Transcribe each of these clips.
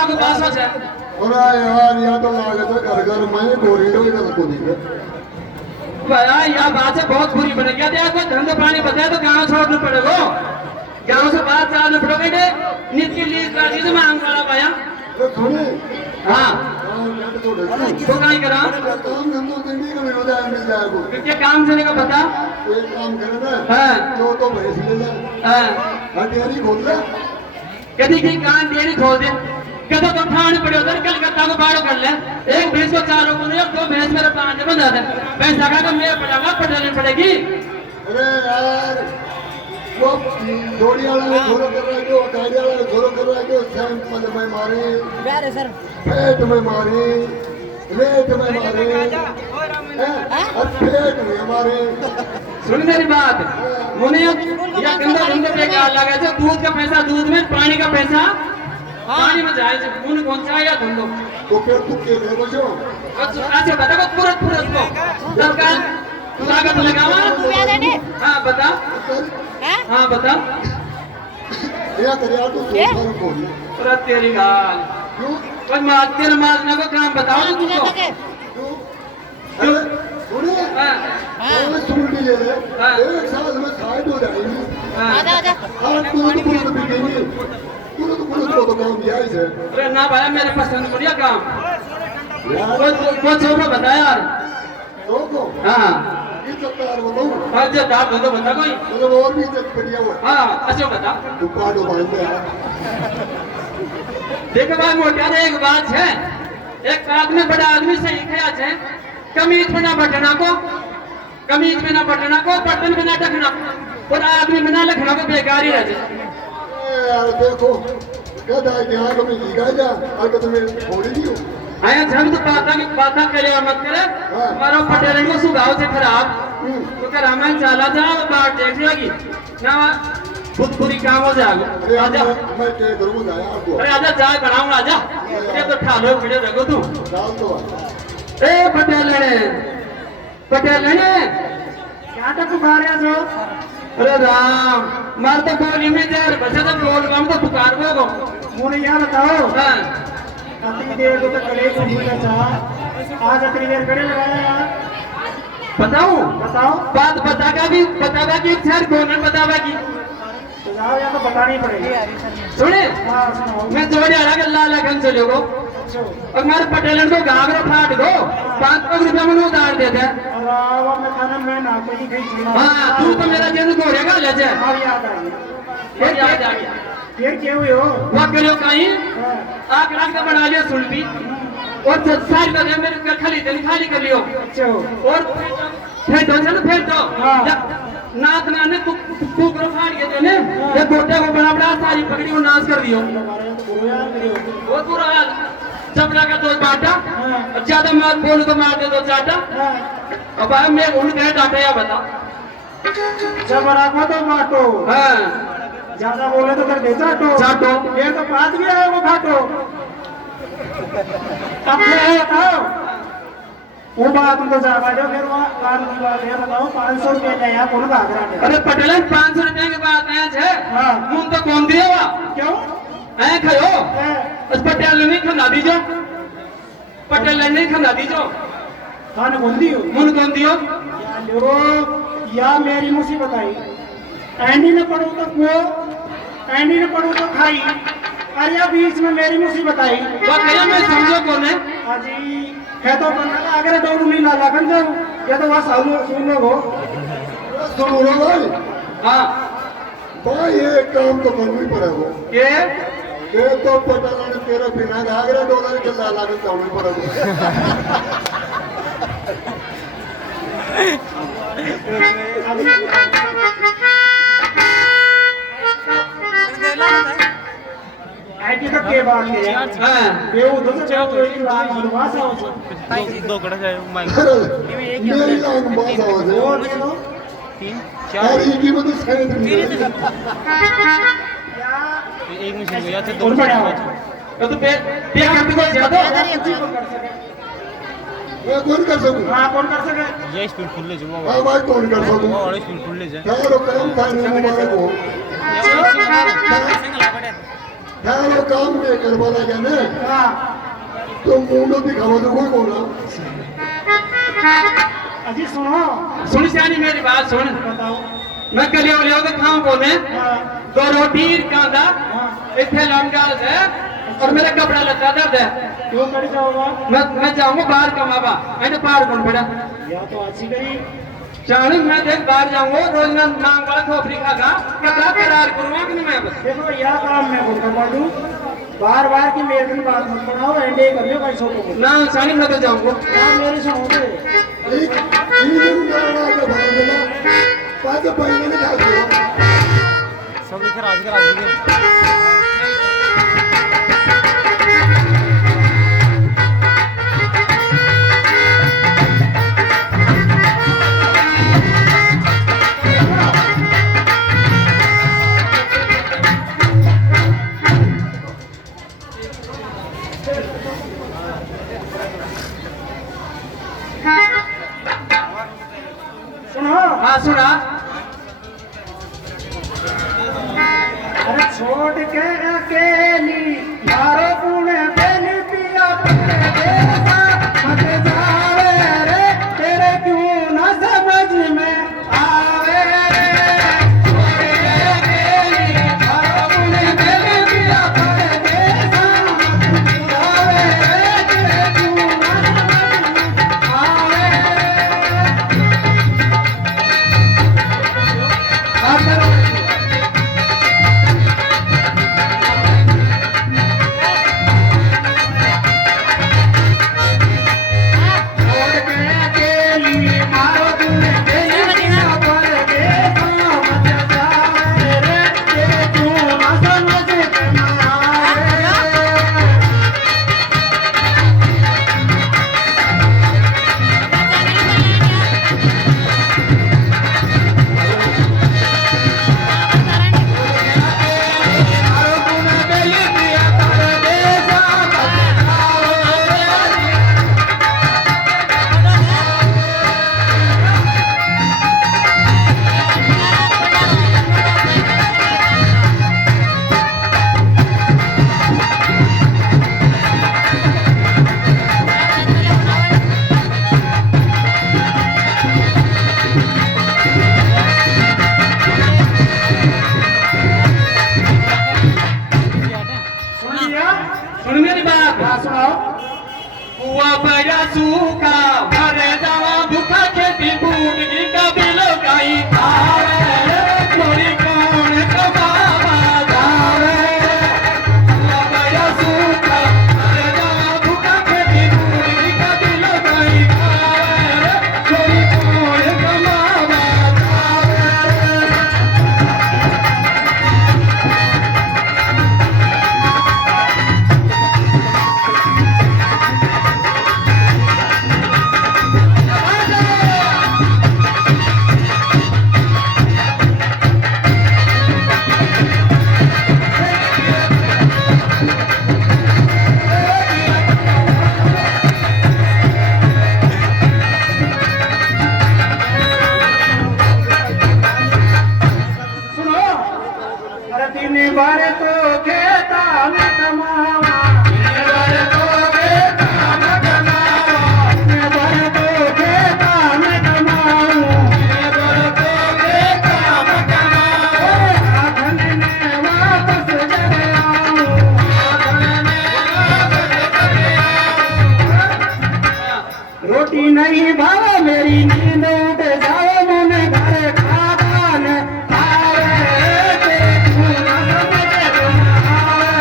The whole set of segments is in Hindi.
लागू पास हो जाए। अरे यार या तो लागे तो घर घर में गोरी डोरी का को नहीं भैया यह बात है बहुत बुरी बन गया। देखो धंधो पानी बताया तो गाँव छोड़ना पड़ेगा, गाँव से बाहर जाना पड़ेगा। नित की लीज कर दी तो मैं आंग वाला पाया। सुने हाँ तो क्या करा काम धंधो जिंदगी का मिल जाएगा। क्या काम चले का पता एक काम करे ना हाँ तो भैंस ले ले हाँ डेयरी खोल ले कभी की कान डेयरी खोल दे कदों तो ठाण पड़े उधर कलकत्ता को बाड़ो कर ले। एक भैंस को 4 लोगों ने 2 भैंस मेरे 5 बंदा दे भैंस लगा तो मैं पड़ागा पटाने पड़ेगी। अरे यार वो जोड़ी वाला ने छोरो कर रहा है जो गाड़ी वाला ने छोरो कर रहा है जो सैंपल में मारे प्यारे सर पेट में मारे रेट में मारे पेट में मारे। सुन मेरी बात मुने या गंदा गंदा बेकार लगा जो दूध का पैसा दूध में पानी का पैसा पानी में जाए कौन कौन सा या धंधो तो फिर तू के ले बचो अच्छा बता को पूरा पूरा को सरकार लागत लगावा हाँ बता हाँ बता या करिया तो दूसरा खोल पूरा तेरी गाल क्यों कोई मार तेरे मारने को काम बताओ ना तुमको क्यों अरे सुने हाँ सुन लीजिए हाँ। एक साल में साइड हो जाएगी आजा आजा हाँ तुरंत तो बिकेंगे तुरंत तो काम दिया इसे अरे ना भाई मेरे पसंद बढ़िया काम यार वो छोटा बता यार लोगों हाँ ये चक्कर बताऊं हाँ जो दाब तो बता कोई मतलब और भी इज्जत बढ़िया हुआ हाँ अच्छा बता दुकान भाई में यार देखो भाई मोटा एक बात है एक आदमी बड़ा आदमी से लिखा है कमीज बिना बटना को कमीज बिना बटना को बटन बिना ढकना और आदमी बिना लिखना को बेकार ही रह जाए। यार देखो कहता है कि हाँ कभी लिखा जा और कभी छोड़ी नहीं हो आया हम तो बाता करे और मत करे हमारा पटेल को सुगाव से खराब तो कर हमें चला जाओ बात देख लेगी ना खुद पूरी काम हो जाएगा। आजा मैं क्या करूँ जाया आपको अरे आजा चाय बनाऊंगा आजा ये तो ठालो खड़े रखो तू डाल दो ए पटेल क्या तो पुकार रहे हो? अरे राम मार तो बोली में यार बचा तो बोल हम तो पुकार गो मुझे यहाँ बताओ हाँ अतनी देर को तो कड़े को भूलना चाह आज अतनी देर कड़े लगाया यार बताऊं बताओ बात बतावा की सर कौन बतावा की तो जाओ या तो बतानी पड़ेगी सुने हाँ सुनाओ मैं जोड़े आ रहा लाला खन चले गो अच्छा और मारे पटेलन को घाघरा फाट दो 5 रुपया मैंने उधार दे दे अलावा मैं खाना मैं ना कोई कहीं सुना हाँ तू तो मेरा जेल घोड़ेगा ले जा हमारी याद आ गई फिर याद आ गया फिर क्या हुए हो वो करो कहीं हाँ, आग लाख का बना लिया सुल्पी और सारी बजे मेरे खाली कर लियो अच्छा हो और फेंटो चलो फेंटो हाँ। नाथ नाने कुकरो फाड़ के देने ये गोटे को बड़ा बड़ा सारी पकड़ी को नाश कर दियो हमारे यहाँ तो गुरु यार मेरे होते बहुत बुरा हाल चपड़ा का 2 बाटा हाँ। और ज्यादा मार बोल को मार दे 2 चाटा हाँ, अब भाई मैं उन कहे डाटा या बता जब रखो तो बांटो हाँ ज्यादा बोले तो कर दे चाटो चाटो। ये तो बात भी है वो घाटो अपने है बताओ वो बात तुम तो जावा जो फिर वहाँ कान की बात है बताओ 500 रुपये का यहाँ कौन घाघरा दे अरे पटेल 500 रुपए के बाद आया है हाँ। मुंह तो कौन दिया हुआ क्यों ऐ खयो है, उस पटेल नहीं खंदा दीजो पटेल नहीं खंदा दीजो खाने बंदी हो मुन कौन दियो या लो या मेरी मुसीबत आई एंडी ने पढ़ो तो को एंडी ने पढ़ो तो खाई अरे या बीच में मेरी मुसीबत आई वो कहिया मैं समझो कौन है हाजी है तो बना अगर डोरू नहीं लाला कर जाऊं या तो वहाँ सालू सुन लो सुनो रो भाई हाँ भाई ये काम तो करना ही पड़ेगा ये ये तो पता नहीं तेरा बिना घाघरा डोलर के लाला के जाना ही पड़ेगा आईटी तक के बात है हाँ ये उधर से चलो तो एक लाख बनवास आओ दो कड़ा जाए माइक मेरी लाख बात आवाज है और चलो 3 यार 4 ये मतलब शायद नहीं एक मशीन में या थे और 2 बढ़िया तो पे करते को ज्यादा मैं कौन कर सकूं हाँ कौन कर सके ये स्पीड फुल ले जो हाँ भाई कौन कर सकूं और स्पीड फुल ले जा यार काम खाने में मारे को थारो काम में करवा लगा ना हाँ तो मुंडो दिखावा तो कोई कोना अजी सुनो सुन सियानी मेरी बात सुन बताओ मैं कलियो लियो तो खाऊं कोने हाँ 2 रोटी कांदा हाँ इथे लौंडाल है और मेरा कपड़ा लता दर्द है क्यों कर जाओगा मैं जाऊंगा बाहर कमावा मैंने पार कौन पड़ा या तो अच्छी करी चाणू मैं देख बाहर जाऊंगा रोज मैं मांग वाला खोपड़ी खागा कपड़ा करार करूंगा कि नहीं मैं बस देखो यह काम मैं खुद करवा दूं बार बार की मेरे दिन बात मत बनाओ एंडे करियो पैसों को ना चाणू मैं तो जाऊंगा हाँ मेरी सुनोगे एक सीजन गाना का भागला पाँच पहले ने खा दिया सब इधर आज कर आज सुनो हाँ सुना अरे छोड़ के अकेली मारो पुणे बेली पिया परदेसा मत जावे रे तेरे क्यों न समझ में आवे रे छोड़ के अकेली मारो पुणे बेली पिया परदेसा मत जावे रे तेरे क्यों न समझ में आवे सुन लिया सुन मेरी बात हाँ सुनाओ हुआ बड़ा सूखा भरे जावा भूखा खेती बूट की कबिलो गाई खावे थोड़ी कौन कमावा जावे हुआ बड़ा सूखा भरे जावा भूखा खेती बूट की कबिलो गाई खावे थोड़ी कौन कमावा जावे सुनो अरे दिन बार तो खेता में कमावा दिन बार तो खेता में कमावा दिन बार तो खेता में कमाऊं दिन बार तो खेता में कमाऊं आखन में वापस चले आऊं आखन में वापस चले आऊं रोटी नहीं भावा मेरी नींद उठ जाओ मन घर खान आवे तेरे क्यों न समझ में आवे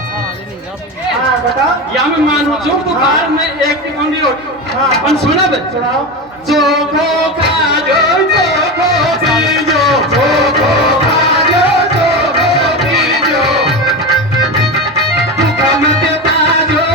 हाँ बताओ या मैं मानू जो दोपहर में एक टिकोंडी रोटी हाँ और सुना बे सुनाओ चोखो खाजो चोखो पीजो चोखो खाजो चोखो पीजो दुकान पे ताजो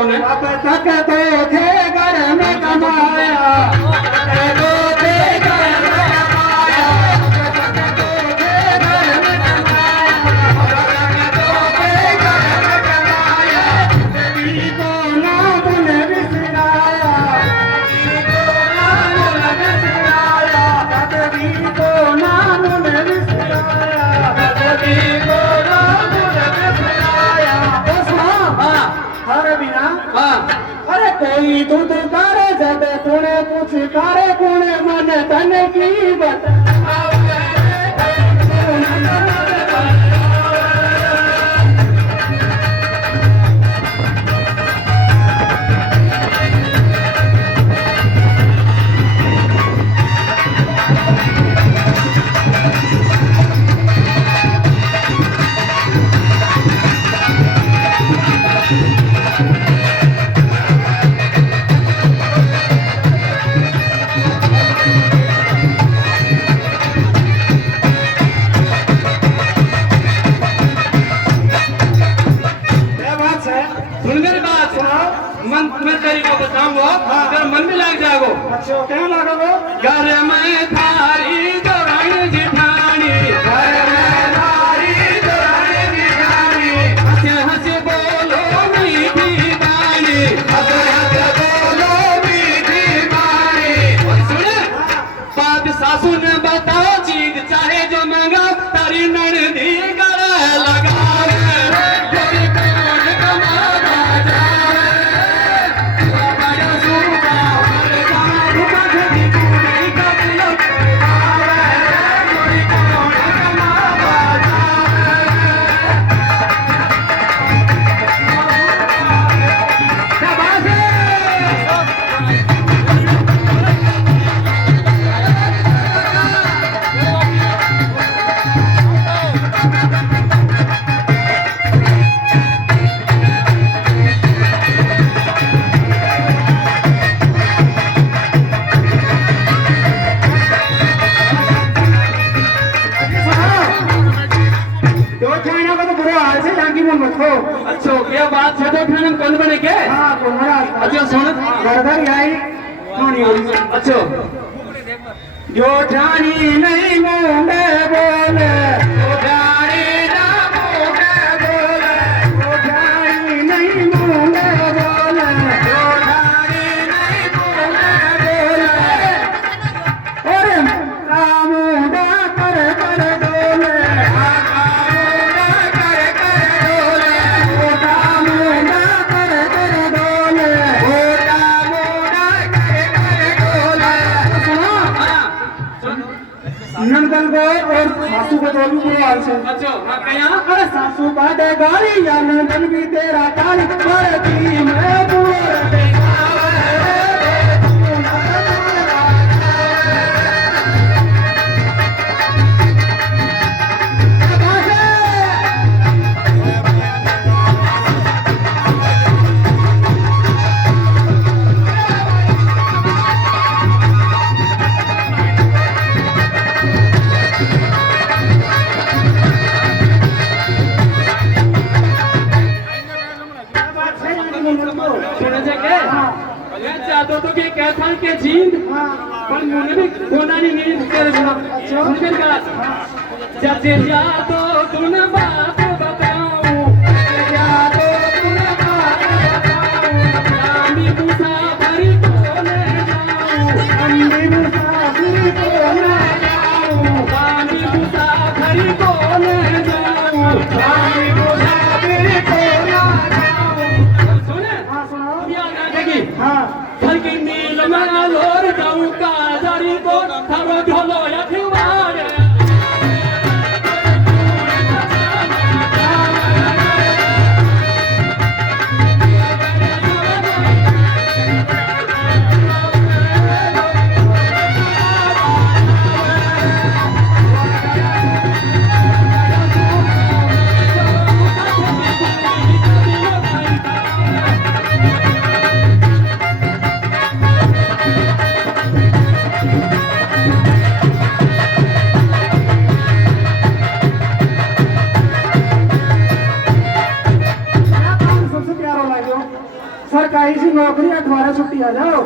लोगों ने। अब तक तो थे घर में कमाया, तो थे घर में कमाया, तो थे घर में कमाया, देवी को नाम ने विसराया, देवी को नाम ने विसराया, देवी को नाम ने विसराया। हाँ अरे बिना हाँ अरे कोई दूध करे जब तूने कुछ करे कुने मन तन की बता। सुन मेरी बात मन मैं तेरी को बताऊंगा तेरा मन भी लग जाएगा। अच्छा क्या लगा वो? घर में थारी दौरान जिठानी, घर में थारी दौरान जिठानी, हंसे हंसे बोलो मीठी बानी, हंसे हंसे बोलो मीठी बानी। सुन बात सासू ने बताओ चीज चाहे जो मंगा तारी ननदी गले लगावे, तेरी कौन कमावा जावे, बड़ा सूबा हर गाँव कभी पूरी कबलो आवे, तेरी कौन कमावा जावे। शाबाश है। दो चाइना का तो बुरा हाल से यांकी में मत हो। अच्छा क्या बात है तो फिर हम कौन बने के? हाँ तो बड़ा अच्छा सुन घर घर आई कहानी हुई। अच्छा जो जानी नहीं मुंडे बोले, तो जानी ना मुंडे बोले, जो जानी नहीं मुंडे बोले, तो जानी नहीं मुंडे बोले, अरे मुंडा कर कर डोले, मुंडा कर कर डोले, मोटा मुंडा कर कर डोले। मोटा मुंडा कर कर डोले। सुनो हाँ सुन नंदन को और सासू को तो भी बुरा हाल से। अच्छा हाँ कहीं अरे सासू का दे गाली या नंदन भी तेरा काली मरती मैं बुरा सुने से के मैं चाहता तो कि कहता के जींद पर मुझे भी कोना नहीं नींद कर सुना सुन के का जैसे जा तो तूने बात बताऊं, जा तो तूने बात बताऊं, आमी मुसाफरी को ले जाऊं, अम्मी मुसाफिर को ना आमी मुसाफरी को ले जाऊं, आमी मुसाफरी को ले जाऊं। सुने हाँ सुनाओ। क्या गाने की हाँ हल्की नील में लोर जाऊं काजरी को थारो ढोलो या खिवारे सरकारी सी नौकरी 18 छुट्टी आ जाओ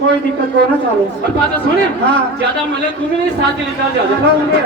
कोई दिक्कत को ना चलो और बात सुने हाँ। ज्यादा मले तू नहीं 7 लीटर ज्यादा चलो उन्हें